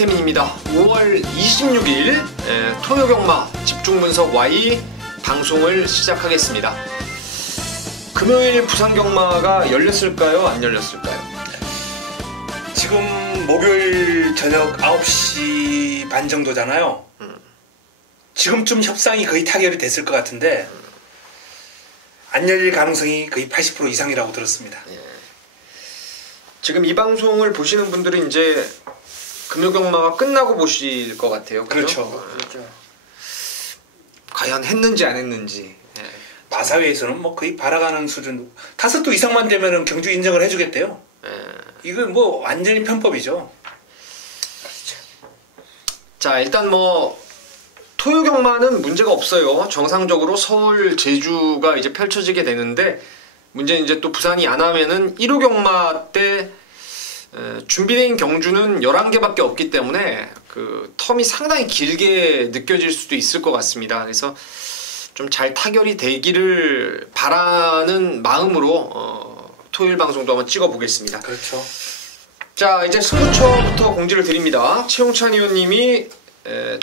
민태민입니다. 5월 26일 토요경마 집중분석 Y 방송을 시작하겠습니다. 금요일 부산경마가 열렸을까요? 안 열렸을까요? 지금 목요일 저녁 9시 반 정도잖아요. 지금쯤 협상이 거의 타결이 됐을 것 같은데 안 열릴 가능성이 거의 80% 이상이라고 들었습니다. 지금 이 방송을 보시는 분들은 이제 금요경마가 끝나고 보실 것 같아요. 그렇죠. 그렇죠. 과연 했는지 안 했는지. 마사회에서는 뭐 거의 바라가는 수준. 5도 이상만 되면은 경주 인정을 해주겠대요. 이건 뭐 완전히 편법이죠. 자, 일단 뭐 토요경마는 문제가 없어요. 정상적으로 서울, 제주가 이제 펼쳐지게 되는데 문제는 이제 또 부산이 안 하면은 1호경마 때 준비된 경주는 11개밖에 없기 때문에 그 텀이 상당히 길게 느껴질 수도 있을 것 같습니다. 그래서 좀 잘 타결이 되기를 바라는 마음으로 토요일 방송도 한번 찍어보겠습니다. 그렇죠. 자, 이제 스포츠부터 공지를 드립니다. 최용찬 의원님이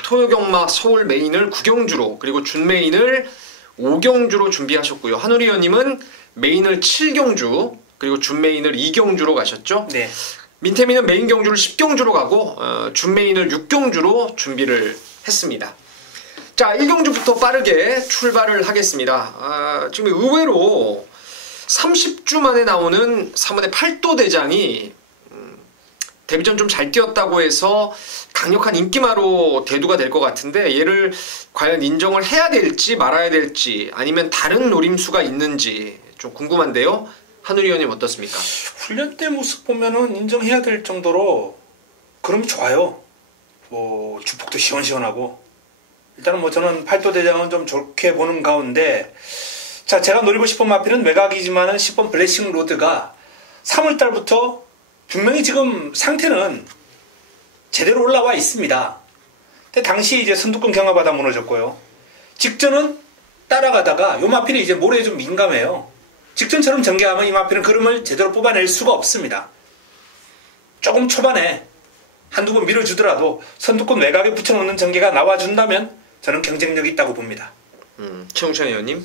토요경마 서울 메인을 9경주로 그리고 준 메인을 5경주로 준비하셨고요. 한우리 의원님은 메인을 7경주 그리고 준 메인을 2경주로 가셨죠. 네. 민태민은 메인 경주를 10경주로 가고 준 메인을 6경주로 준비를 했습니다. 자, 1경주부터 빠르게 출발을 하겠습니다. 지금 의외로 30주 만에 나오는 3원의 8도 대장이 데뷔전 좀 잘 뛰었다고 해서 강력한 인기마로 대두가 될 것 같은데 얘를 과연 인정을 해야 될지 말아야 될지 아니면 다른 노림수가 있는지 좀 궁금한데요. 한우리 의원님 어떻습니까? 훈련 때 모습 보면은 인정해야 될 정도로 그러면 좋아요. 뭐 주폭도 시원시원하고 일단은 뭐 저는 8도 대장은 좀 좋게 보는 가운데 자, 제가 노리고 싶은 마필은 외곽이지만은 10번 블레싱 로드가 3월달부터 분명히 지금 상태는 제대로 올라와 있습니다. 근데 당시 이제 선두권 경합하다 무너졌고요. 직전은 따라가다가 요 마필이 이제 모래에 좀 민감해요. 직전처럼 전개하면 이 마필은 걸음을 제대로 뽑아낼 수가 없습니다. 조금 초반에 한두 번 밀어주더라도 선두권 외곽에 붙여놓는 전개가 나와준다면 저는 경쟁력이 있다고 봅니다. 최용찬 의원님?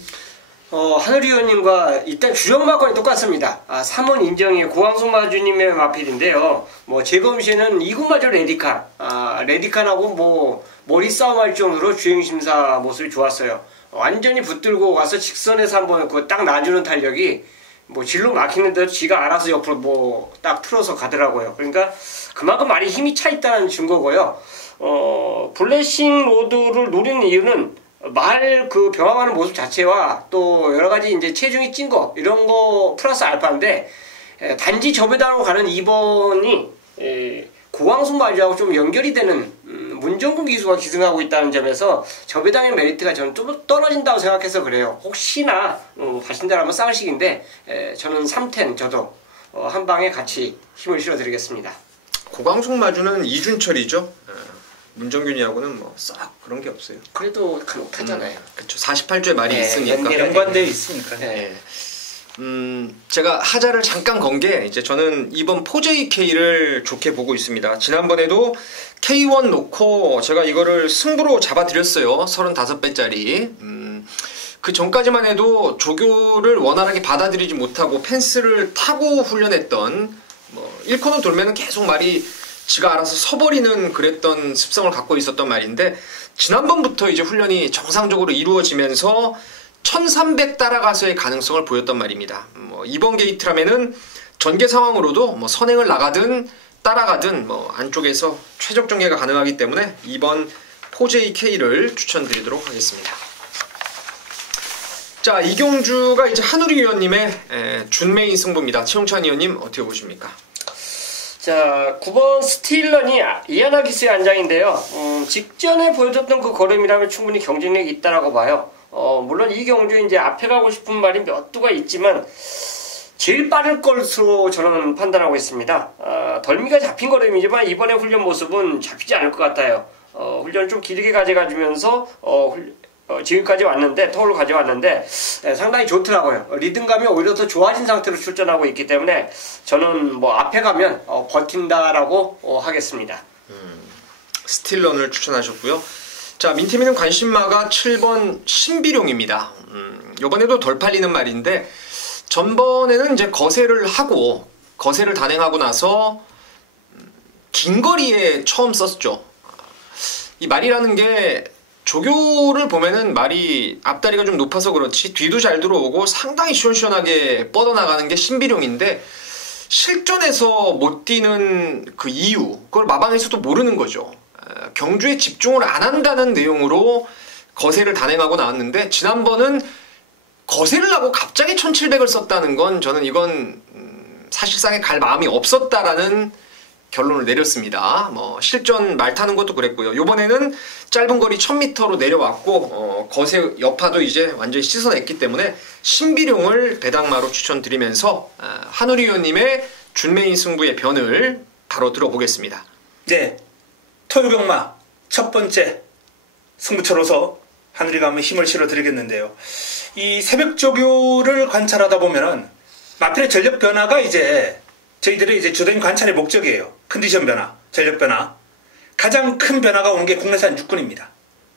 한우리 의원님과 일단 주전마건이 똑같습니다. 3원 인정이 고광숙 마주님의 마필인데요. 뭐 제검 시에는 2군마저 레디칸, 레디칸하고 뭐 머리 싸움할 정도로 주행심사 모습이 좋았어요. 완전히 붙들고 가서 직선에서 한번 그 딱 놔주는 탄력이 뭐 진로 막히는 대로 지가 알아서 옆으로 뭐 딱 틀어서 가더라고요. 그러니까 그만큼 많이 힘이 차 있다는 증거고요. 블레싱 로드를 노리는 이유는 말 그 병합하는 모습 자체와 또 여러 가지 이제 체중이 찐 거 이런 거 플러스 알파인데 단지 저배당으로 가는 2번이 고광숙 마주하고 좀 연결이 되는 문정군 기수가 기승하고 있다는 점에서 저배당의 메리트가 저는 좀 떨어진다고 생각해서 그래요. 혹시나 하신 대로 한번 싸우시긴데 저는 3텐 저도 한 방에 같이 힘을 실어드리겠습니다. 고광숙 마주는 이준철이죠. 문정균이하고는 뭐 싹 그런 게 없어요. 그래도 간혹하잖아요. 그렇죠. 48주의 말이 있으니까. 연관되어 있으니까. 네. 제가 하자를 잠깐 건 게 이제 저는 이번 포JK를 좋게 보고 있습니다. 지난번에도 K1 놓고 제가 이거를 승부로 잡아드렸어요. 35배짜리. 그 전까지만 해도 조교를 원활하게 받아들이지 못하고 펜스를 타고 훈련했던 뭐 1코너 돌면은 계속 말이 지가 알아서 서버리는 그랬던 습성을 갖고 있었던 말인데 지난번부터 이제 훈련이 정상적으로 이루어지면서 1300 따라가서의 가능성을 보였던 말입니다. 뭐 이번 게이트라면은 전개 상황으로도 뭐 선행을 나가든 따라가든 뭐 안쪽에서 최적 전개가 가능하기 때문에 이번 포JK를 추천드리도록 하겠습니다. 자, 이경주가 이제 한우리 의원님의 준메인 승부입니다. 최용찬 의원님 어떻게 보십니까? 자, 9번 스틸런이 이아나기스의 안장인데요. 직전에 보여줬던 그 걸음이라면 충분히 경쟁력이 있다라고 봐요. 물론 이 경주에 이제 앞에 가고 싶은 말이 몇 두가 있지만 제일 빠를 것으로 저는 판단하고 있습니다. 덜미가 잡힌 걸음이지만 이번에 훈련 모습은 잡히지 않을 것 같아요. 훈련을 좀 길게 가져가주면서 지금까지 왔는데 터울을 가져왔는데 상당히 좋더라고요. 리듬감이 오히려 더 좋아진 상태로 출전하고 있기 때문에 저는 뭐 앞에 가면 버틴다라고 하겠습니다. 스틸런을 추천하셨고요. 자, 민팀이는 관심마가 7번 신비룡입니다. 이번에도 덜 팔리는 말인데 전번에는 이제 거세를 단행하고 나서 긴 거리에 처음 썼죠. 이 말이라는 게 조교를 보면은 말이 앞다리가 좀 높아서 그렇지 뒤도 잘 들어오고 상당히 시원시원하게 뻗어나가는 게 신비룡인데 실전에서 못 뛰는 그 이유, 그걸 마방에서도 모르는 거죠. 경주에 집중을 안 한다는 내용으로 거세를 단행하고 나왔는데 지난번은 거세를 하고 갑자기 1700을 썼다는 건 저는 이건 사실상에 갈 마음이 없었다라는 결론을 내렸습니다. 뭐 실전 말 타는 것도 그랬고요. 이번에는 짧은 거리 1000m로 내려왔고 거세 여파도 이제 완전히 씻어냈기 때문에 신비룡을 배당마로 추천드리면서 한우리 의원님의 준메인 승부의 변을 바로 들어보겠습니다. 네, 토요병마 첫 번째 승부처로서 한우리가 한번 힘을 실어드리겠는데요. 이 새벽 조교를 관찰하다 보면은 마필의 전력 변화가 이제 저희들의 이제 주된 관찰의 목적이에요. 컨디션 변화, 전력 변화. 가장 큰 변화가 오는 게 국내산 육군입니다.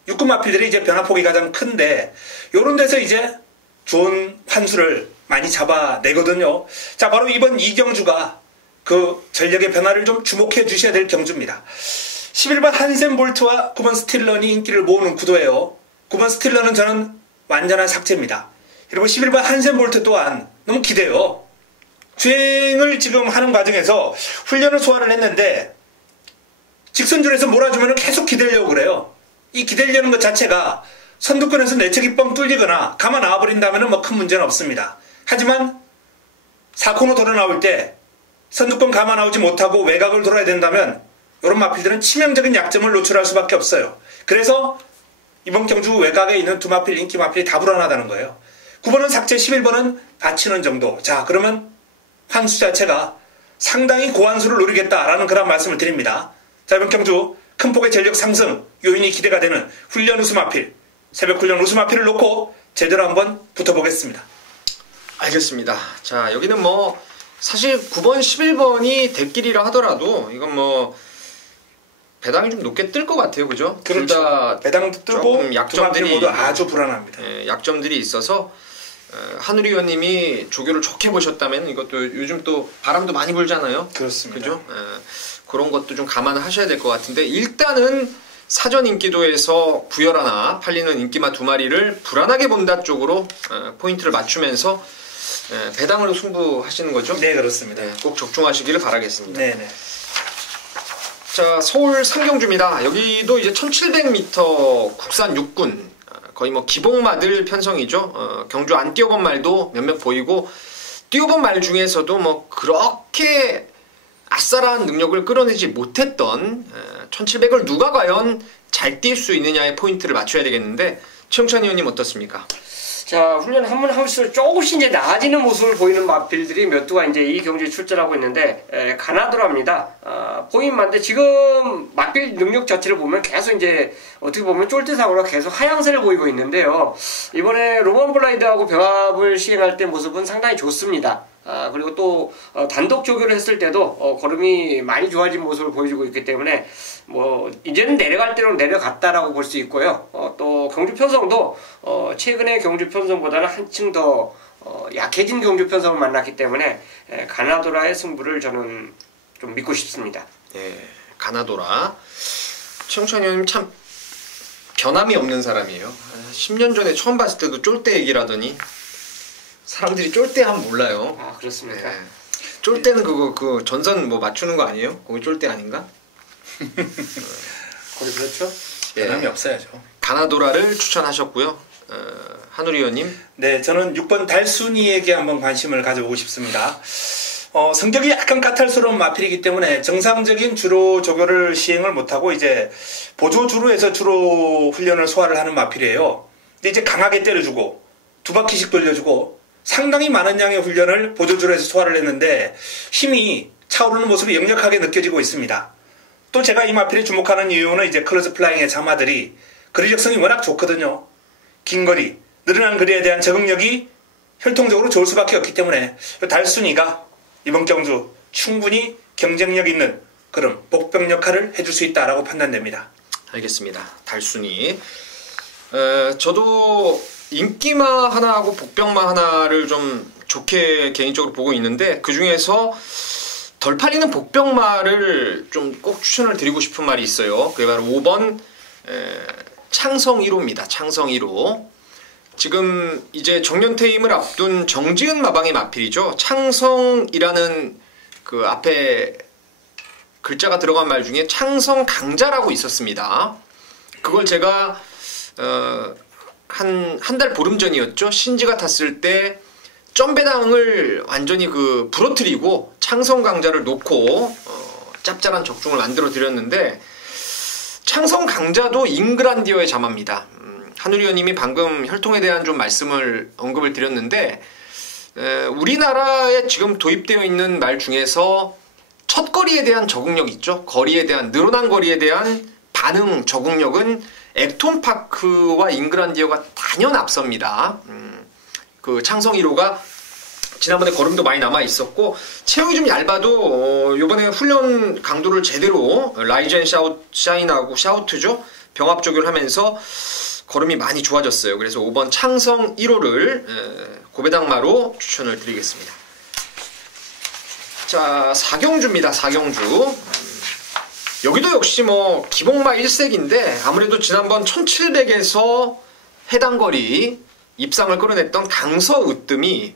육군 마필들이 이제 변화폭이 가장 큰데 요런 데서 이제 좋은 환수를 많이 잡아내거든요. 자, 바로 이번 이 경주가 그 전력의 변화를 좀 주목해 주셔야 될 경주입니다. 11번 한센볼트와 9번 스틸런이 인기를 모으는 구도예요. 9번 스틸런은 저는 완전한 삭제입니다. 그리고 11번 한센볼트 또한 너무 기대요. 주행을 지금 하는 과정에서 훈련을 소화를 했는데 직선줄에서 몰아주면 계속 기대려고 그래요. 이 기대려는 것 자체가 선두권에서 내척이 뻥 뚫리거나 가만 나와버린다면 뭐 큰 문제는 없습니다. 하지만 4코너 돌아 나올 때 선두권 가만 나오지 못하고 외곽을 돌아야 된다면 이런 마필들은 치명적인 약점을 노출할 수밖에 없어요. 그래서 이번 경주 외곽에 있는 두 마필, 인기 마필이 다 불안하다는 거예요. 9번은 삭제, 11번은 받치는 정도. 자, 그러면 환수 자체가 상당히 고환수를 노리겠다라는 그런 말씀을 드립니다. 자, 이번 경주 큰 폭의 전력 상승 요인이 기대가 되는 훈련 우수 마필, 새벽 훈련 우수 마필을 놓고 제대로 한번 붙어보겠습니다. 알겠습니다. 자, 여기는 뭐 사실 9번, 11번이 대길이라 하더라도 이건 뭐 배당이 좀 높게 뜰 것 같아요, 그죠? 그렇죠. 둘 다 배당도 뜨고 약점들이 모두 아주 불안합니다. 약점들이 있어서 한우리 의원님이 조교를 좋게 보셨다면 이것도 요즘 또 바람도 많이 불잖아요. 그렇습니다. 그죠? 그런 것도 좀 감안하셔야 될 것 같은데 일단은 사전 인기도에서 부열 하나 팔리는 인기마 두 마리를 불안하게 본다 쪽으로 포인트를 맞추면서 배당으로 승부하시는 거죠? 네, 그렇습니다. 꼭 적중하시기를 바라겠습니다. 네네. 자, 서울 상경주입니다. 여기도 이제 1700m 국산 육군 거의 뭐 기복마들 편성이죠. 경주 안 뛰어본 말도 몇몇 보이고 뛰어본 말 중에서도 뭐 그렇게 아싸라한 능력을 끌어내지 못했던 1700을 누가 과연 잘 뛸 수 있느냐의 포인트를 맞춰야 되겠는데 최영찬 의원님 어떻습니까? 자, 훈련 한번 할수록 조금씩 이제 나아지는 모습을 보이는 마필들이 몇 두가 이제 이 경주에 출전하고 있는데, 가나도라입니다. 보임만데 지금 마필 능력 자체를 보면 계속 이제 어떻게 보면 쫄대상으로 계속 하향세를 보이고 있는데요. 이번에 로만 블라이드하고 병합을 시행할 때 모습은 상당히 좋습니다. 그리고 또 단독 조교를 했을 때도 걸음이 많이 좋아진 모습을 보여주고 있기 때문에 뭐 이제는 내려갈 대로 내려갔다라고 볼 수 있고요. 또 경주 편성도 최근의 경주 편성보다는 한층 더 약해진 경주 편성을 만났기 때문에 가나도라의 승부를 저는 좀 믿고 싶습니다. 예, 가나도라. 최영찬 의원님 참 변함이 없는 사람이에요. 10년 전에 처음 봤을 때도 쫄대 얘기를 하더니 사람들이 쫄대하면 몰라요. 아, 그렇습니까? 네. 쫄대는 그 전선 뭐 맞추는 거 아니에요? 거기 쫄대 아닌가? 거기 그렇죠? 변함이 없어야죠. 가나도라를 추천하셨고요. 한우리 의원님. 네, 저는 6번 달순이에게 한번 관심을 가져보고 싶습니다. 성격이 약간 까탈스러운 마필이기 때문에 정상적인 주로 조교를 시행을 못하고 이제 보조 주로에서 주로 훈련을 소화를 하는 마필이에요. 근데 이제 강하게 때려주고 두 바퀴씩 돌려주고 상당히 많은 양의 훈련을 보조주로 해서 소화를 했는데 힘이 차오르는 모습이 역력하게 느껴지고 있습니다. 또 제가 이 마필에 주목하는 이유는 이제 클로즈 플라잉의 자마들이 거리적성이 워낙 좋거든요. 긴 거리, 늘어난 거리에 대한 적응력이 혈통적으로 좋을 수밖에 없기 때문에 달순이가 이번 경주 충분히 경쟁력 있는 그럼 복병 역할을 해줄 수 있다라고 판단됩니다. 알겠습니다. 달순이. 저도 인기마 하나하고 복병마 하나를 좀 좋게 개인적으로 보고 있는데, 그 중에서 덜 팔리는 복병마를 좀 꼭 추천을 드리고 싶은 말이 있어요. 그게 바로 5번 창성 1호입니다. 창성 1호. 지금 이제 정년퇴임을 앞둔 정지은 마방의 마필이죠. 창성이라는 그 앞에 글자가 들어간 말 중에 창성 강자라고 있었습니다. 그걸 제가 한 달 보름 전이었죠. 신지가 탔을 때 점배당을 완전히 그 부러뜨리고 창성 강자를 놓고 짭짤한 적중을 만들어 드렸는데, 창성 강자도 잉그란디어의 자마입니다. 한우리 의원님이 방금 혈통에 대한 좀 언급을 드렸는데, 우리나라에 지금 도입되어 있는 말 중에서 첫 거리에 대한 적응력 있죠. 늘어난 거리에 대한 반응 적응력은 앱톤파크와 잉그란디어가 단연 앞섭니다. 그 창성 1호가 지난번에 걸음도 많이 남아 있었고, 체형이 좀 얇아도 요번에 훈련 강도를 제대로 라이젠 샤인하고 샤우트죠, 병합 적용을 하면서 걸음이 많이 좋아졌어요. 그래서 5번 창성 1호를 고배당마로 추천을 드리겠습니다. 자, 사경주입니다. 사경주. 여기도 역시 뭐 기복마 1색인데 아무래도 지난번 1700에서 해당 거리 입상을 끌어냈던 강서 으뜸이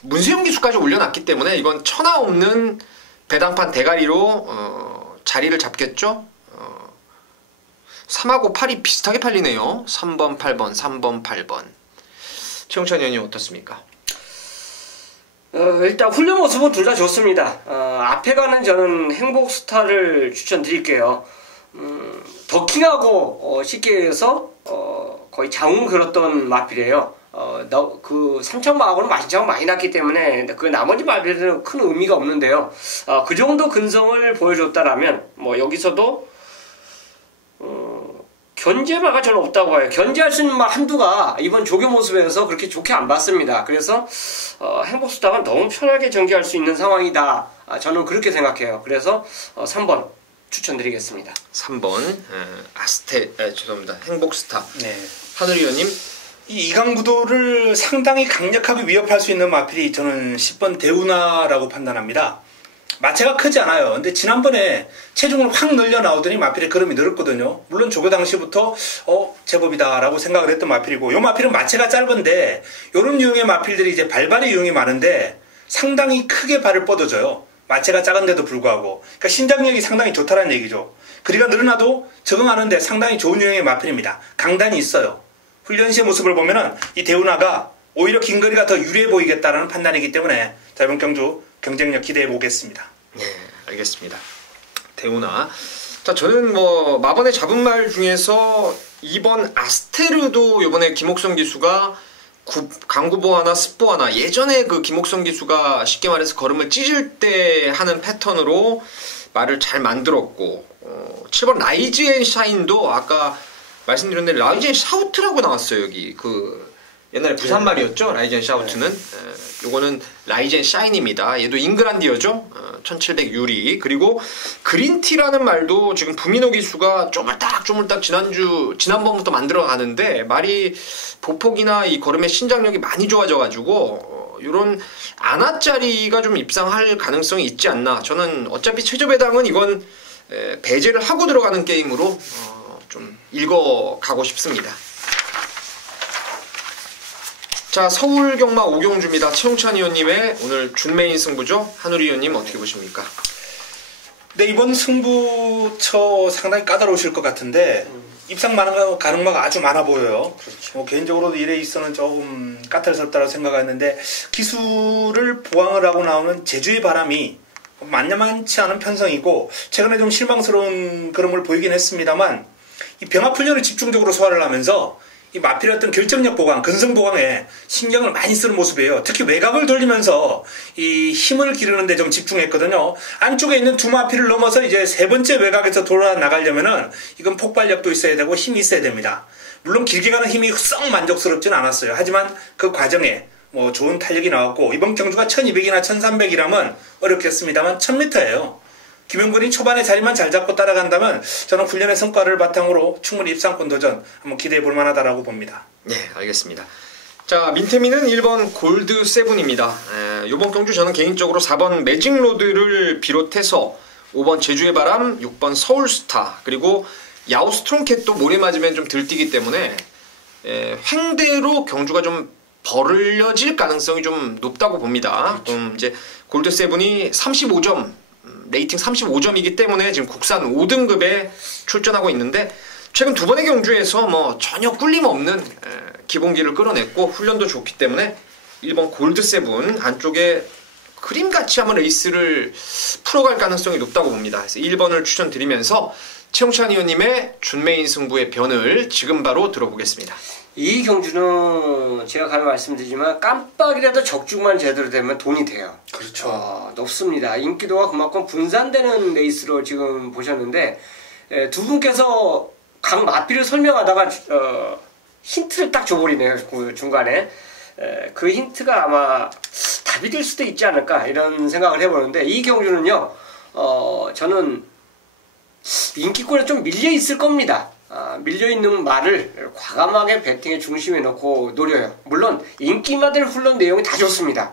문세영 기수까지 올려놨기 때문에 이건 천하 없는 배당판 대가리로 자리를 잡겠죠. 3하고 8이 비슷하게 팔리네요. 3번 8번 3번 8번. 최용찬 의원님 어떻습니까? 일단 훈련 모습은 둘 다 좋습니다. 앞에 가는 저는 행복스타를 추천드릴게요. 더킹하고 쉽게 해서 거의 장운 그렸던 마필이에요. 그 삼천마하고는 마신차가 많이 났기 때문에 그 나머지 마필들은 큰 의미가 없는데요. 그 정도 근성을 보여줬다라면 뭐 여기서도 견제마가 저는 없다고 봐요. 견제할 수 있는 마 한두가 이번 조교 모습에서 그렇게 좋게 안 봤습니다. 그래서 행복스타가 너무 편하게 전개할 수 있는 상황이다. 저는 그렇게 생각해요. 그래서 3번 추천드리겠습니다. 3번 죄송합니다. 행복스타. 네. 한우리 의원님. 이 이강구도를 상당히 강력하게 위협할 수 있는 마필이 저는 10번 대운하라고 판단합니다. 마체가 크지 않아요. 근데 지난번에 체중을 확 늘려 나오더니 마필의 걸음이 늘었거든요. 물론 조교 당시부터 제법이다 라고 생각을 했던 마필이고, 요 마필은 마체가 짧은데 요런 유형의 마필들이 이제 발발의 유형이 많은데 상당히 크게 발을 뻗어줘요. 마체가 작은데도 불구하고. 그러니까 신장력이 상당히 좋다는 얘기죠. 거리가 늘어나도 적응하는데 상당히 좋은 유형의 마필입니다. 강단이 있어요. 훈련 시의 모습을 보면은 이 대운하가 오히려 긴 거리가 더 유리해 보이겠다라는 판단이기 때문에 이번 경주 경쟁력 기대해 보겠습니다. 네, 알겠습니다. 대운하. 자, 저는 뭐 마번에 잡은 말 중에서 2번 아스테르도 이번에 김옥성 기수가 강구보 하나 습보 하나, 예전에 그 김옥성 기수가 쉽게 말해서 걸음을 찢을 때 하는 패턴으로 말을 잘 만들었고, 7번 라이즈 앤 샤인도 아까 말씀드렸는데 라이즈 앤 샤우트라고 나왔어요. 여기 그 옛날에 부산 말이었죠. 라이즈 앤 샤우트는. 요거는 라이즈 앤 샤인입니다. 얘도 잉그란디어죠. 1700 유리. 그리고 그린티라는 말도 지금 부민호 기수가 쪼물딱 지난번부터 만들어 가는데 말이 보폭이나 이 걸음의 신장력이 많이 좋아져가지고 요런 아나짜리가 좀 입상할 가능성이 있지 않나. 저는 어차피 최저배당은 이건 배제를 하고 들어가는 게임으로 좀 읽어가고 싶습니다. 자, 서울경마 오경주입니다. 최용찬 의원님의 오늘 준메인 승부죠. 한우리 의원님 어떻게 보십니까? 네, 이번 승부처 상당히 까다로우실 것 같은데 입상 가능마가 아주 많아 보여요. 그렇죠. 개인적으로도 이래 있어는 조금 까탈스럽다고 생각했는데, 기수를 보강을 하고 나오는 제주의 바람이 만만치 않은 편성이고 최근에 좀 실망스러운 그림을 보이긴 했습니다만, 이 병합 훈련을 집중적으로 소화를 하면서 이 마필의 어떤 결정력 보강, 근성 보강에 신경을 많이 쓰는 모습이에요. 특히 외곽을 돌리면서 이 힘을 기르는 데 좀 집중했거든요. 안쪽에 있는 두 마필을 넘어서 이제 세 번째 외곽에서 돌아 나가려면은 이건 폭발력도 있어야 되고 힘이 있어야 됩니다. 물론 길게 가는 힘이 썩 만족스럽지는 않았어요. 하지만 그 과정에 뭐 좋은 탄력이 나왔고 이번 경주가 1200이나 1300이라면 어렵겠습니다만 1000m예요. 김영근이 초반에 자리만 잘 잡고 따라간다면 저는 훈련의 성과를 바탕으로 충분히 입상권 도전 한번 기대해 볼 만하다라고 봅니다. 네, 알겠습니다. 자, 민태민은 1번 골드 세븐입니다. 이번 경주 저는 개인적으로 4번 매직로드를 비롯해서 5번 제주의 바람, 6번 서울스타, 그리고 야오 스트롱캣도 모래 맞으면 좀 들뛰기 때문에 횡대로 경주가 좀 벌어질 가능성이 좀 높다고 봅니다. 이제 골드 세븐이 35점, 레이팅 35점이기 때문에 지금 국산 5등급에 출전하고 있는데 최근 두 번의 경주에서 뭐 전혀 꿀림 없는 기본기를 끌어냈고 훈련도 좋기 때문에 1번 골드 세븐 안쪽에 그림같이 한번 레이스를 풀어갈 가능성이 높다고 봅니다. 그래서 1번을 추천드리면서 최용찬 의원님의 준메인 승부의 변을 지금 바로 들어보겠습니다. 이 경주는 제가 감히 말씀드리지만 깜빡이라도 적중만 제대로 되면 돈이 돼요. 그렇죠. 높습니다. 인기도가 그만큼 분산되는 레이스로 지금 보셨는데 두 분께서 각 마필을 설명하다가 힌트를 딱 줘버리네요. 그 중간에. 그 힌트가 아마 답이 될 수도 있지 않을까 이런 생각을 해보는데 이 경주는요. 저는 인기권에 좀 밀려 있을 겁니다. 밀려있는 말을 과감하게 배팅의 중심에 놓고 노려요. 물론 인기마들 훈련 내용이 다 좋습니다.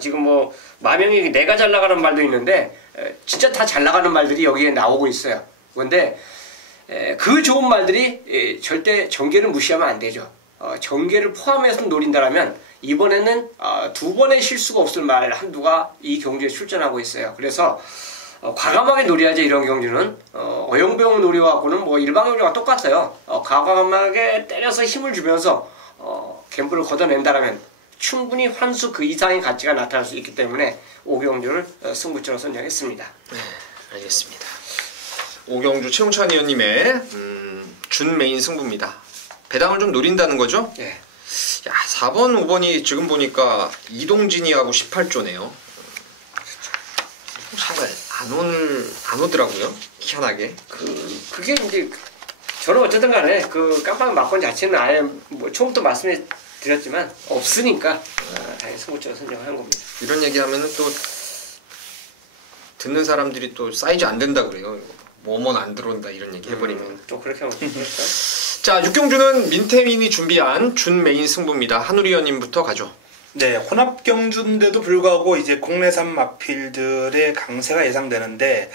지금 뭐 마명이 내가 잘 나가는 말도 있는데 진짜 다 잘 나가는 말들이 여기에 나오고 있어요. 그런데 그 좋은 말들이 절대 전개를 무시하면 안 되죠. 전개를 포함해서 노린다면 이번에는 두 번의 실수가 없을 말 한두가 이 경주에 출전하고 있어요. 그래서 과감하게 노려야지. 이런 경주는 어영부영 노려하고는 뭐 일반 경주가 똑같아요. 과감하게 때려서 힘을 주면서 갬블을 걷어낸다면 충분히 환수 그 이상의 가치가 나타날 수 있기 때문에 오경주를 승부처로 선정했습니다. 네, 알겠습니다. 오경주 최용찬 의원님의 준메인 승부입니다. 배당을 좀 노린다는 거죠? 네. 야, 4번, 5번이 지금 보니까 이동진이하고 18조네요. 잘 안 오더라고요. 희한하게. 그게 이제 저는 어쨌든 간에 그 깜빡이 막권 자체는 아예 뭐 처음부터 말씀드렸지만 없으니까 당연히 승부처로 선정한 겁니다. 이런 얘기하면은 또 듣는 사람들이 또 사이즈 안 된다 그래요. 뭐만 안 들어온다 이런 얘기 해버리면. 또 그렇게 하면 그럴까? 자, 6경주는 민태민이 준비한 준메인 승부입니다. 한우리 의원님부터 가죠. 네, 혼합 경주인데도 불구하고 이제 국내산 마필들의 강세가 예상되는데,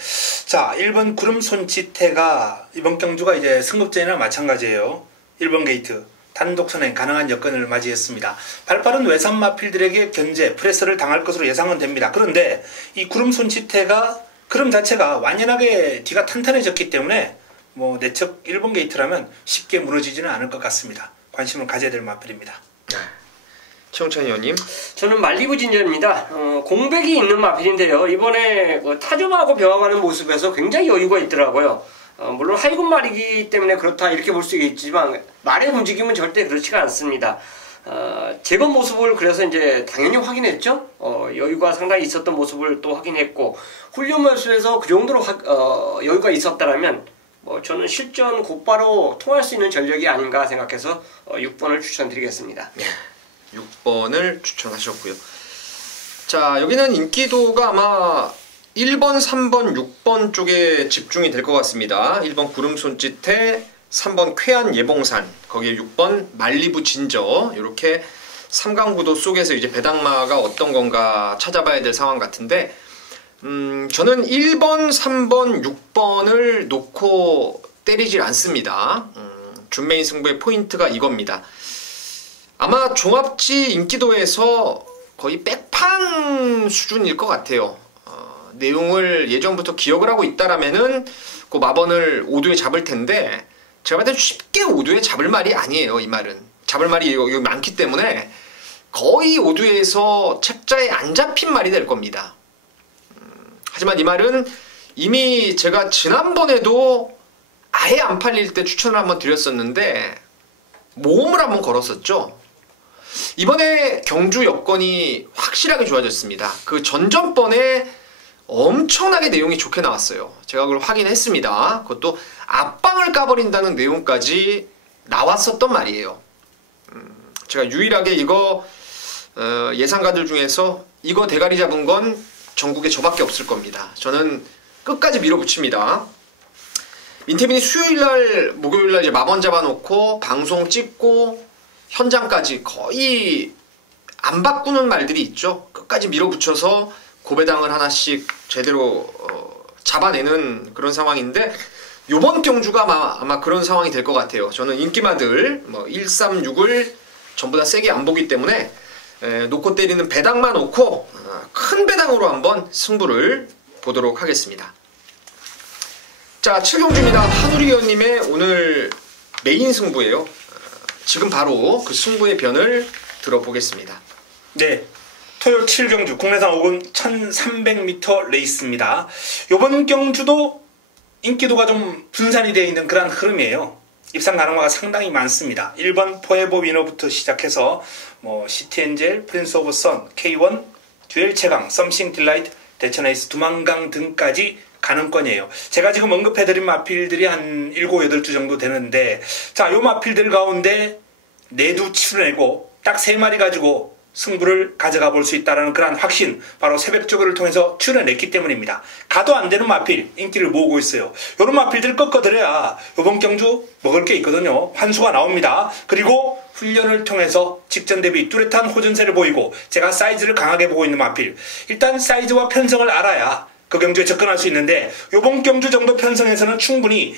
자, 1번 구름 손치태가 이번 경주가 이제 승급전이나 마찬가지예요. 1번 게이트 단독 선행 가능한 여건을 맞이했습니다. 발빠른 외산 마필들에게 견제, 프레스를 당할 것으로 예상은 됩니다. 그런데 이 구름 손치태가 그럼 자체가 완연하게 뒤가 탄탄해졌기 때문에 뭐 내적 1번 게이트라면 쉽게 무너지지는 않을 것 같습니다. 관심을 가져야 될 마필입니다. 최용찬 의원님. 저는 말리부 진전입니다. 공백이 있는 마필인데요. 이번에 타점하고 병합하는 모습에서 굉장히 여유가 있더라고요. 물론 하이군 말이기 때문에 그렇다 이렇게 볼 수 있지만 말의 움직임은 절대 그렇지가 않습니다. 제건 모습을 그래서 이제 당연히 확인했죠. 여유가 상당히 있었던 모습을 또 확인했고 훈련 모습에서 그 정도로 여유가 있었다면 뭐 저는 실전 곧바로 통할 수 있는 전력이 아닌가 생각해서 6번을 추천드리겠습니다. 6번을 추천하셨고요. 자, 여기는 인기도가 아마 1번, 3번, 6번 쪽에 집중이 될 것 같습니다. 1번 구름손짓해, 3번 쾌한 예봉산, 거기에 6번 말리부 진저, 이렇게 삼강구도 속에서 이제 배당마가 어떤 건가 찾아봐야 될 상황 같은데, 저는 1번, 3번, 6번을 놓고 때리질 않습니다. 준메인 승부의 포인트가 이겁니다. 아마 종합지 인기도에서 거의 백판 수준일 것 같아요. 내용을 예전부터 기억을 하고 있다라면은 그 마번을 5두에 잡을 텐데 제가 봤을 때 쉽게 5두에 잡을 말이 아니에요. 이 말은 잡을 말이 여기 많기 때문에 거의 5두에서 책자에 안 잡힌 말이 될 겁니다. 하지만 이 말은 이미 제가 지난번에도 아예 안 팔릴 때 추천을 한번 드렸었는데 모험을 한번 걸었었죠. 이번에 경주 여건이 확실하게 좋아졌습니다. 그 전전번에 엄청나게 내용이 좋게 나왔어요. 제가 그걸 확인했습니다. 그것도 앞방을 까버린다는 내용까지 나왔었던 말이에요. 제가 유일하게 이거 예상가들 중에서 이거 대가리 잡은 건 전국에 저밖에 없을 겁니다. 저는 끝까지 밀어붙입니다. 민태민이 수요일날 목요일날 이제 마번 잡아놓고 방송 찍고 현장까지 거의 안 바꾸는 말들이 있죠. 끝까지 밀어붙여서 고배당을 하나씩 제대로 잡아내는 그런 상황인데 요번 경주가 아마 그런 상황이 될 것 같아요. 저는 인기마들 136을 전부 다 세게 안 보기 때문에 놓고 때리는 배당만 놓고 큰 배당으로 한번 승부를 보도록 하겠습니다. 자, 7경주입니다. 한우리 의원님의 오늘 메인 승부예요. 지금 바로 그 승부의 변을 들어보겠습니다. 네, 토요 7경주 국내산 5군 1300m 레이스입니다. 이번 경주도 인기도가 좀 분산이 되어 있는 그런 흐름이에요. 입상 가능화가 상당히 많습니다. 1번 포에버 위너부터 시작해서 시티엔젤, 프린스 오브 선, K1, 듀엘 최강, 썸씽 딜라이트, 대천에이스, 두만강 등까지 가능권이에요. 제가 지금 언급해드린 마필들이 한 7, 8주 정도 되는데, 자, 요 마필들 가운데 4두 치러내고 딱 3마리 가지고 승부를 가져가 볼 수 있다는 그런 확신, 바로 새벽조교를 통해서 출연했기 때문입니다. 가도 안 되는 마필 인기를 모으고 있어요. 이런 마필들 꺾어드려야 이번 경주 먹을 게 있거든요. 환수가 나옵니다. 그리고 훈련을 통해서 직전 대비 뚜렷한 호전세를 보이고, 제가 사이즈를 강하게 보고 있는 마필, 일단 사이즈와 편성을 알아야 그 경주에 접근할 수 있는데, 이번 경주 정도 편성에서는 충분히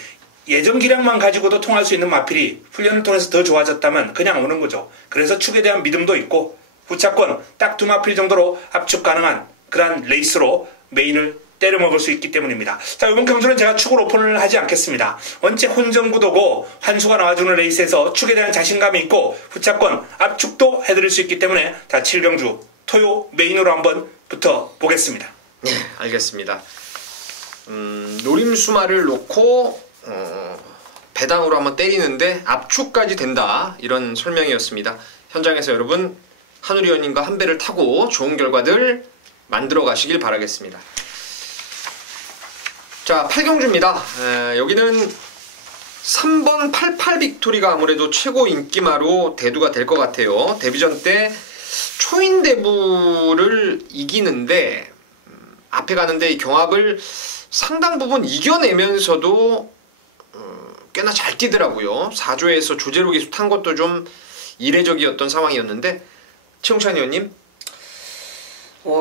예전 기량만 가지고도 통할 수 있는 마필이 훈련을 통해서 더 좋아졌다면 그냥 오는 거죠. 그래서 축에 대한 믿음도 있고 후차권 딱 2마필 정도로 압축 가능한 그런 레이스로 메인을 때려먹을 수 있기 때문입니다. 자, 이번 경주는 제가 축을 오픈을 하지 않겠습니다. 원체 혼전구도고 환수가 나와주는 레이스에서 축에 대한 자신감이 있고 후차권 압축도 해드릴 수 있기 때문에, 자, 7경주 토요 메인으로 한번 붙어보겠습니다. 네, 알겠습니다. 노림수마를 놓고 배당으로 한번 때리는데 압축까지 된다, 이런 설명이었습니다. 현장에서 여러분 한우리 의원님과 한 배를 타고 좋은 결과들 만들어 가시길 바라겠습니다. 자, 8경주입니다. 여기는 3번 88 빅토리가 아무래도 최고 인기마로 대두가 될 것 같아요. 데뷔전 때 초인대부를 이기는데 앞에 가는데 이 경합을 상당 부분 이겨내면서도 꽤나 잘 뛰더라고요. 4조에서 조제로 기수 탄 것도 좀 이례적이었던 상황이었는데, 최용찬 의원님?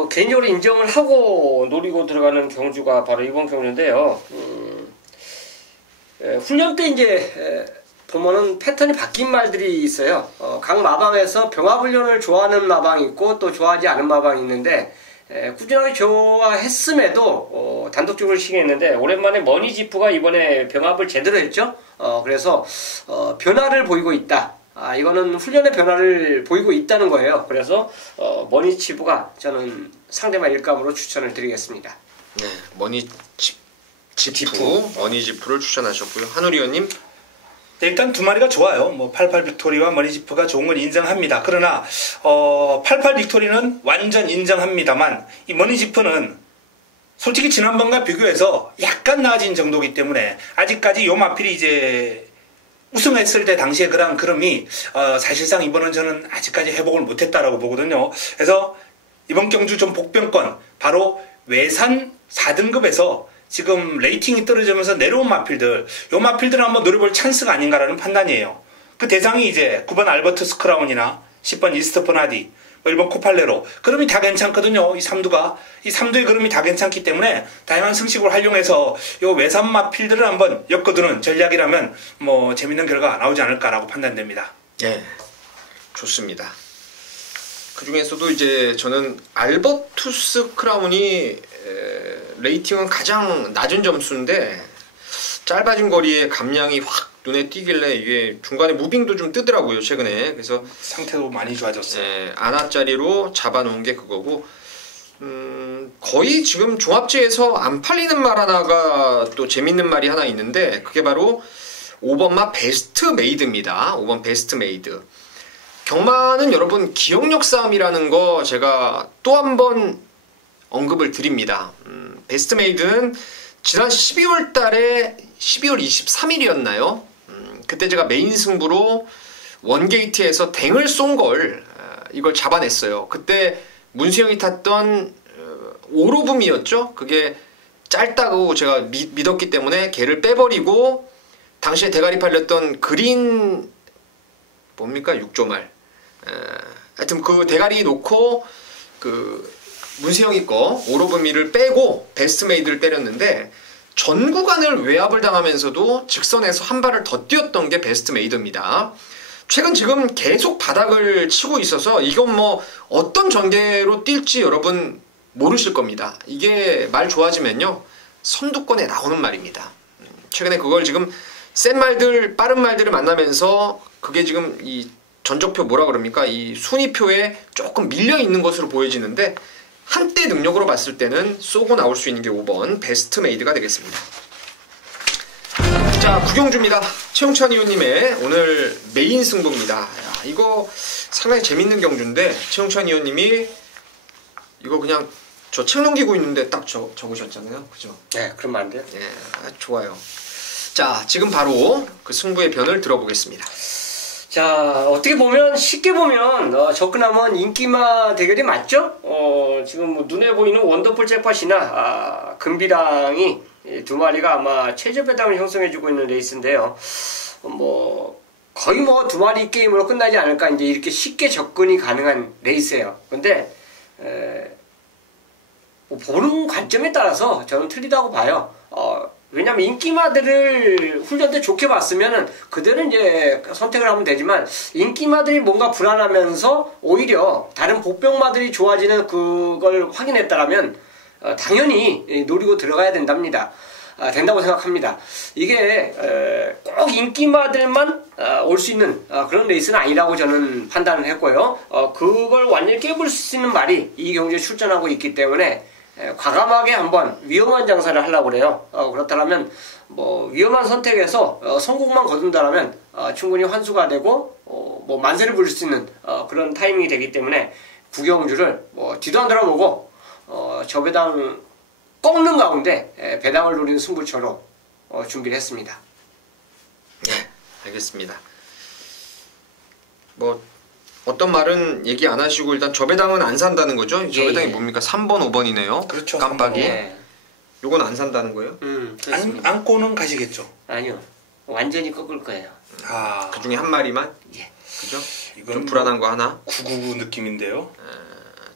개인적으로 인정을 하고 노리고 들어가는 경주가 바로 이번 경주인데요. 훈련 때 이제 보면은 패턴이 바뀐 말들이 있어요. 각 마방에서 병합훈련을 좋아하는 마방이 있고 또 좋아하지 않은 마방이 있는데, 꾸준하게 좋아했음에도 단독적으로 시행했는데, 오랜만에 머니지프가 이번에 병합을 제대로 했죠. 그래서 변화를 보이고 있다. 이거는 훈련의 변화를 보이고 있다는 거예요. 그래서 머니지프가 저는 상대방 일감으로 추천을 드리겠습니다. 네, 머니지프를 추천하셨고요. 한우리 의원님? 네, 일단 2마리가 좋아요. 88 빅토리와 머니지프가 좋은 건 인정합니다. 그러나 88 빅토리는 완전 인정합니다만, 이 머니지프는 솔직히 지난번과 비교해서 약간 나아진 정도이기 때문에 아직까지 요 마필이 이제 우승했을 때 당시에 그런 그름이 사실상 이번은 저는 아직까지 회복을 못했다라고 보거든요. 그래서 이번 경주 좀 복병권, 바로 외산 4등급에서 지금 레이팅이 떨어지면서 내려온 마필들, 요 마필들은 한번 노려볼 찬스가 아닌가라는 판단이에요. 그 대상이 이제 9번 알버투스 크라운이나 10번 이스트 버나디, 1번 코팔레로, 그럼이 다 괜찮거든요. 이 3두의 그럼이 다 괜찮기 때문에 다양한 승식을 활용해서 요 외산 마필들을 한번 엮어두는 전략이라면 재밌는 결과가 나오지 않을까라고 판단됩니다. 네, 좋습니다. 그 중에서도 이제 저는 알버투스 크라운이 레이팅은 가장 낮은 점수인데 짧아진 거리에 감량이 확 눈에 띄길래 이게 중간에 무빙도 좀 뜨더라고요, 최근에. 그래서 상태도 많이 좋아졌어요. 아나짜리로 잡아놓은 게 그거고, 거의 지금 종합제에서 안 팔리는 말 하나가 또 재밌는 말이 하나 있는데, 그게 바로 5번마 베스트 메이드입니다. 5번 베스트 메이드. 경마는 여러분 기억력 싸움이라는 거 제가 또 한 번 언급을 드립니다. 베스트 메이드는 지난 12월 달에 12월 23일이었나요? 그때 제가 메인 승부로 원게이트에서 댕을 쏜 걸 이걸 잡아냈어요. 그때 문수영이 탔던 오로붐이었죠. 그게 짧다고 제가 믿었기 때문에 걔를 빼버리고 당시에 대가리 팔렸던 그린 뭡니까? 6조말. 하여튼 그 대가리 놓고 그 문세영이 거 오로브미를 빼고 베스트메이드를 때렸는데 전 구간을 외압을 당하면서도 직선에서 한 발을 더 뛰었던 게 베스트메이드입니다. 최근 지금 계속 바닥을 치고 있어서 이건 뭐 어떤 전개로 뛸지 여러분 모르실 겁니다. 이게 말 좋아지면요 선두권에 나오는 말입니다. 최근에 그걸 지금 센 말들 빠른 말들을 만나면서 그게 지금 이 전적표 뭐라 그럽니까? 이 순위표에 조금 밀려 있는 것으로 보여지는데 한때 능력으로 봤을 때는 쏘고 나올 수 있는 게 5번 베스트메이드가 되겠습니다. 자, 구경주입니다. 최용찬 의원님의 오늘 메인 승부입니다. 야, 이거 상당히 재밌는 경주인데 최용찬 의원님이 이거 그냥 저 책 넘기고 있는데 딱 적으셨잖아요. 그죠? 네, 그러면 안 돼요? 네, 좋아요. 자, 지금 바로 그 승부의 변을 들어보겠습니다. 자, 어떻게 보면 쉽게 보면 접근하면 인기마 대결이 맞죠? 지금 뭐 눈에 보이는 원더풀 잭팟이나 금비랑이 두 마리가 아마 최저 배당을 형성해주고 있는 레이스인데요. 뭐 거의 뭐 두 마리 게임으로 끝나지 않을까 이제 이렇게 쉽게 접근이 가능한 레이스예요. 근데 뭐 보는 관점에 따라서 저는 틀리다고 봐요. 왜냐면 인기마들을 훈련 때 좋게 봤으면은 그대로 이제 선택을 하면 되지만 인기마들이 뭔가 불안하면서 오히려 다른 복병마들이 좋아지는 그걸 확인했다라면 당연히 노리고 들어가야 된답니다. 된다고 생각합니다. 이게 꼭 인기마들만 올 수 있는 그런 레이스는 아니라고 저는 판단을 했고요. 그걸 완전히 깨볼 수 있는 말이 이 경주에 출전하고 있기 때문에 과감하게 한번 위험한 장사를 하려고 그래요. 그렇다면 뭐 위험한 선택에서 성공만 거둔다라면 충분히 환수가 되고 뭐 만세를 부릴 수 있는 그런 타이밍이 되기 때문에 구경주를 뭐 뒤도 안 돌아보고 저 배당 꺾는 가운데 배당을 노리는 승부처로 준비를 했습니다. 네, 알겠습니다. 뭐 어떤 말은 얘기 안 하시고 일단 저 배당은 안 산다는 거죠? 저 배당이 뭡니까? 3번, 5번이네요. 그렇죠. 깜빡이. 3번, 5번. 네. 요건 안 산다는 거예요? 안고는 가시겠죠. 아니요. 완전히 꺾을 거예요. 그 중에 한 마리만? 예. 그죠? 이건 좀 불안한 거 하나? 999 느낌인데요.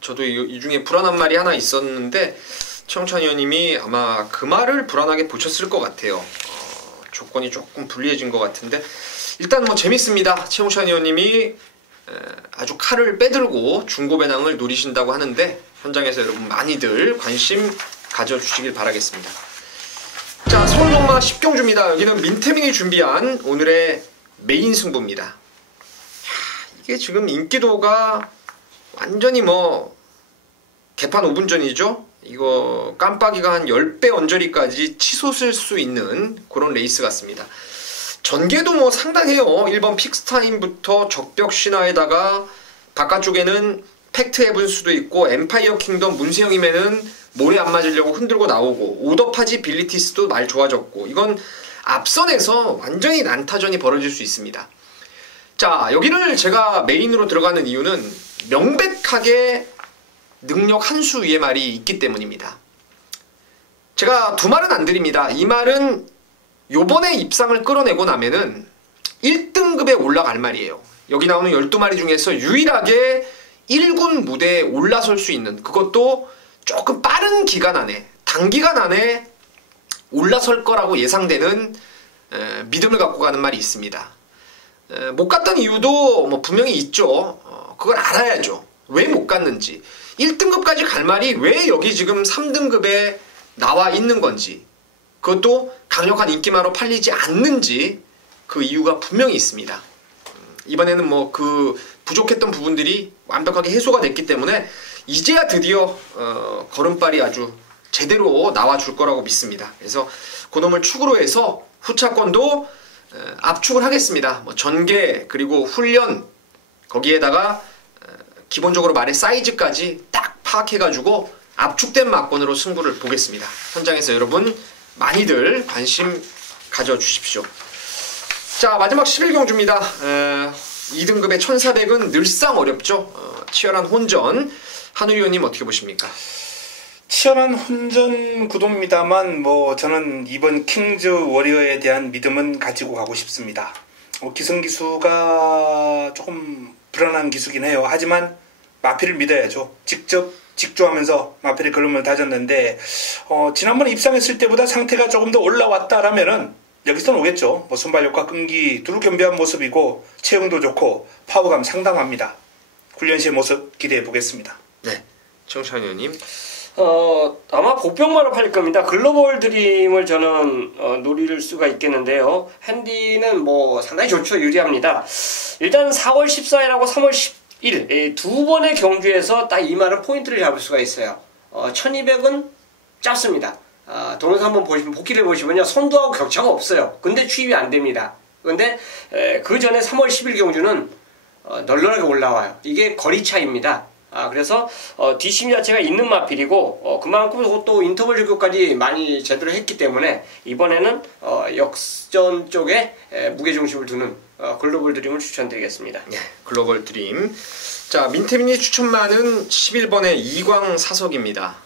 저도 이 중에 불안한 말이 하나 있었는데 최영찬 의원님이 아마 그 말을 불안하게 보셨을 것 같아요. 조건이 조금 불리해진 것 같은데 일단 뭐 재밌습니다. 최영찬 의원님이 아주 칼을 빼들고 중고 배당을 노리신다고 하는데 현장에서 여러분 많이들 관심 가져주시길 바라겠습니다. 자, 서울동마 10경주입니다. 여기는 민태민이 준비한 오늘의 메인 승부입니다. 이게 지금 인기도가 완전히 뭐 개판 5분 전이죠. 이거 깜빡이가 한 10배 언저리까지 치솟을 수 있는 그런 레이스 같습니다. 전개도 뭐 상당해요. 1번 픽스타임부터 적벽 신화에다가 바깥쪽에는 팩트 헤븐스도 있고 엠파이어 킹덤 문세영임에는 모래 안 맞으려고 흔들고 나오고 오더파지 빌리티스도 말 좋아졌고 이건 앞선에서 완전히 난타전이 벌어질 수 있습니다. 자, 여기를 제가 메인으로 들어가는 이유는 명백하게 능력 한 수 위의 말이 있기 때문입니다. 제가 두 말은 안 드립니다. 이 말은 요번에 입상을 끌어내고 나면은 1등급에 올라갈 말이에요. 여기 나오는 12마리 중에서 유일하게 1군 무대에 올라설 수 있는 그것도 조금 빠른 기간 안에 단기간 안에 올라설 거라고 예상되는 믿음을 갖고 가는 말이 있습니다. 못 갔던 이유도 뭐 분명히 있죠. 그걸 알아야죠. 왜 못 갔는지 1등급까지 갈 말이 왜 여기 지금 3등급에 나와 있는 건지 그것도 강력한 인기마로 팔리지 않는지 그 이유가 분명히 있습니다. 이번에는 뭐 그 부족했던 부분들이 완벽하게 해소가 됐기 때문에 이제야 드디어 걸음발이 아주 제대로 나와줄 거라고 믿습니다. 그래서 그놈을 축으로 해서 후차권도 압축을 하겠습니다. 뭐 전개 그리고 훈련 거기에다가 기본적으로 말의 사이즈까지 딱 파악해가지고 압축된 막권으로 승부를 보겠습니다. 현장에서 여러분 많이들 관심 가져주십시오. 자, 마지막 11경주입니다. 2등급의 1400은 늘상 어렵죠. 치열한 혼전. 한우 위원님 어떻게 보십니까? 치열한 혼전 구도입니다만 뭐 저는 이번 킹즈 워리어에 대한 믿음은 가지고 가고 싶습니다. 기승기수가 조금 불안한 기수긴 해요. 하지만 마피를 믿어야죠. 직접 직조하면서 마피의 걸음을 다졌는데 지난번에 입상했을 때보다 상태가 조금 더 올라왔다라면은 여기서는 오겠죠. 뭐 순발력과 끈기 둘 겸비한 모습이고 체형도 좋고 파워감 상당합니다. 훈련 시의 모습 기대해 보겠습니다. 네, 정찬 의원님. 아마 복병마로 팔릴 겁니다. 글로벌 드림을 저는 노릴 수가 있겠는데요. 핸디는 뭐 상당히 좋죠. 유리합니다. 일단 4월 14일하고 3월 10일 두 번의 경주에서 딱 이마를 포인트를 잡을 수가 있어요. 1200은 짧습니다. 동영상 한번 보시면 복귀를 보시면요. 선두하고 격차가 없어요. 근데 추입이 안 됩니다. 근데 그 전에 3월 10일 경주는 널널하게 올라와요. 이게 거리 차이입니다. 그래서 뒷심 자체가 있는 마필이고 그만큼 또 인터벌 조교까지 많이 제대로 했기 때문에 이번에는 역전 쪽에 무게중심을 두는 글로벌 드림을 추천드리겠습니다. 네, 글로벌 드림. 자, 민태민이 추천마는 11번의 이광 사석입니다.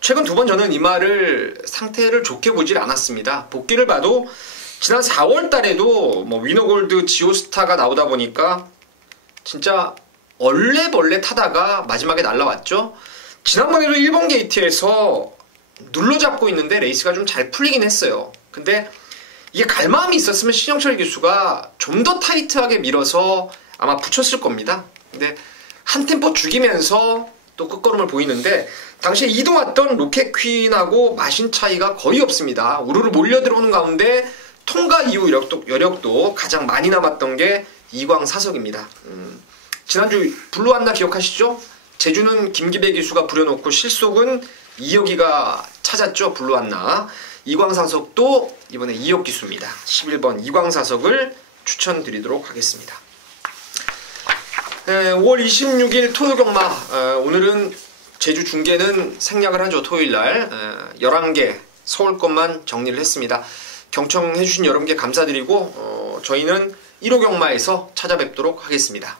최근 두 번 저는 이 말을 상태를 좋게 보질 않았습니다. 복귀를 봐도 지난 4월 달에도 뭐 위너골드 지오스타가 나오다 보니까 진짜 얼레벌레 타다가 마지막에 날라왔죠. 지난번에도 1번 게이트에서 눌러잡고 있는데 레이스가 좀 잘 풀리긴 했어요. 근데 이게 갈마음이 있었으면 신영철 기수가 좀 더 타이트하게 밀어서 아마 붙였을 겁니다. 근데 한 템포 죽이면서 또 끝걸음을 보이는데 당시에 이동왔던 로켓퀸하고 마신 차이가 거의 없습니다. 우르르 몰려 들어오는 가운데 통과 이후 여력도 가장 많이 남았던 게 이광 사석입니다. 지난주 블루안나 기억하시죠? 제주는 김기배 기수가 부려놓고 실속은 이혁이가 찾았죠. 블루안나. 이광사석도 이번에 이혁 기수입니다. 11번 이광사석을 추천드리도록 하겠습니다. 5월 26일 토요 경마. 오늘은 제주 중계는 생략을 하죠. 토요일날 11개 서울 것만 정리를 했습니다. 경청해주신 여러분께 감사드리고 저희는 1호 경마에서 찾아뵙도록 하겠습니다.